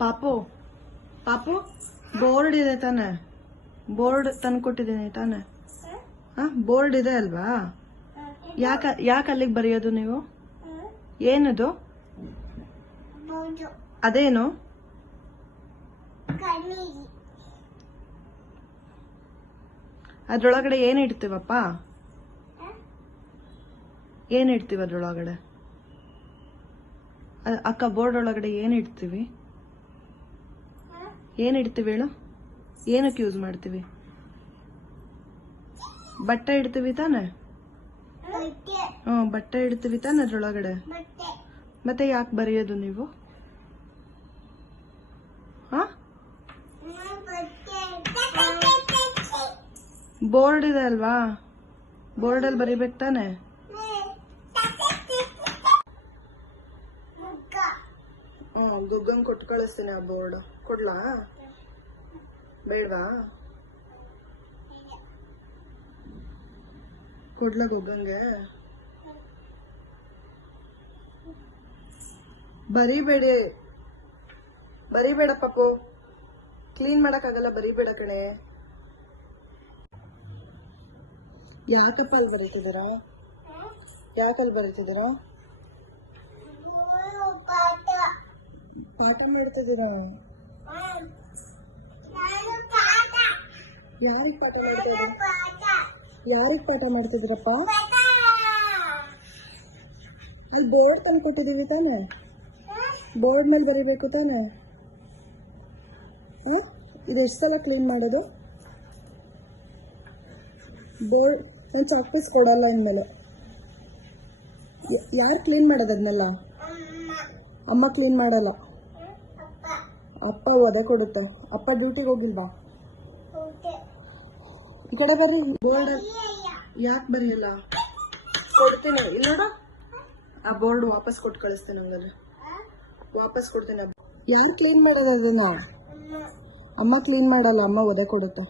ಪಾಪು ಪಾಪು ಬೋರ್ಡ್ ಇದೆ ತಾನೆ, ಬೋರ್ಡ್ ತಂದ್ಕೊಟ್ಟಿದ್ದೀನಿ ತಾನೆ. ಬೋರ್ಡ್ ಇದೆ ಅಲ್ವಾ, ಯಾಕೆ ಅಲ್ಲಿಗೆ ಬರೆಯೋದು ನೀವು? ಏನದು? ಅದೇನು? ಅದ್ರೊಳಗಡೆ ಏನ್ ಇಡ್ತೀವಪ್ಪ? ಏನ್ ಇಡ್ತೀವಿ ಅದ್ರೊಳಗಡೆ? ಅಕ್ಕ ಬೋರ್ಡ್ ಒಳಗಡೆ ಏನ್ ಇಡ್ತೀವಿ? ಏನ್ ಇಡ್ತೀವಿ ಹೇಳು? ಏನಕ್ಕೆ ಯೂಸ್ ಮಾಡ್ತೀವಿ? ಬಟ್ಟೆ ಇಡ್ತೀವಿ ತಾನೆ? ಬಟ್ಟೆ ಇಡ್ತೀವಿ ತಾನೆ ಅದ್ರೊಳಗಡೆ. ಮತ್ತೆ ಯಾಕೆ ಬರೆಯೋದು ನೀವು? ಬೋರ್ಡ್ ಇದೆ ಅಲ್ವಾ, ಬೋರ್ಡಲ್ಲಿ ಬರಿಬೇಕು ತಾನೆ. ಗುಗ್ಗಂಗ್ ಕೊಟ್ಟು ಕಳಿಸ್ತೀನಿ ಆ ಬೋರ್ಡ್. ಕೊಡ್ಲಾ? ಬೇಡವಾ? ಕೊಡ್ಲಾ ಗುಗ್ಗಂಗೆ? ಬರಿಬೇಡ ಪಾಪು, ಕ್ಲೀನ್ ಮಾಡಕ್ಕಾಗಲ್ಲ, ಬರಿಬೇಡ ಕಣೆ. ಯಾಕಪ್ಪ ಅಲ್ಲಿ ಬರೀತಿದ್ದೀರಾ? ಯಾಕಲ್ಲಿ ಬರೀತಿದ್ದೀರಾ? ಪಾಠ ಮಾಡ್ತಿದ್ದೀರಾ? ಯಾರಿಗೆ ಪಾಠ ಮಾಡ್ತಿದ್ದೀರಾ? ಯಾರಿಗೆ ಪಾಠ ಮಾಡ್ತಿದ್ದೀರಪ್ಪ? ಅಲ್ಲಿ ಬೋರ್ಡ್ ತಂದು ಕೊಟ್ಟಿದ್ದೀವಿ ತಾನೆ, ಬೋರ್ಡ್ ಮೇಲೆ ಬರೀಬೇಕು ತಾನೆ. ಇದು ಎಷ್ಟು ಸಲ ಕ್ಲೀನ್ ಮಾಡೋದು? ಬೋರ್ಡ್ ನಾನು ಚಾಕ್ಪೀಸ್ ಕೊಡಲ್ಲ ಇನ್ಮೇಲೆ. ಯಾರು ಕ್ಲೀನ್ ಮಾಡೋದು ಅದನ್ನೆಲ್ಲ? ಅಮ್ಮ ಕ್ಲೀನ್ ಮಾಡಲ್ಲ, ಅಪ್ಪ ಒದೆ ಕೊಡುತ್ತ. ಅಪ್ಪ ಡ್ಯೂಟಿಗೆ ಹೋಗಿಲ್ವಾ? ಈ ಕಡೆ ಬರ್ರಿ. ಬೋರ್ಡ್ ಯಾಕೆ ಬರೆಯಲ್ಲ? ಕೊಡ್ತೀನಿ, ಇಲ್ಲಿ ನೋಡು, ಆ ಬೋರ್ಡ್ ವಾಪಸ್ ಕೊಟ್ಟು ಕಳಿಸ್ತೇನೆ. ಹಂಗಾದ್ರೆ ವಾಪಸ್ ಕೊಡ್ತೇನೆ. ಯಾರು ಕ್ಲೀನ್ ಮಾಡೋದು ಅದನ್ನ? ಅಮ್ಮ ಕ್ಲೀನ್ ಮಾಡಲ್ಲ, ಅಮ್ಮ ಒದೆ ಕೊಡುತ್ತ.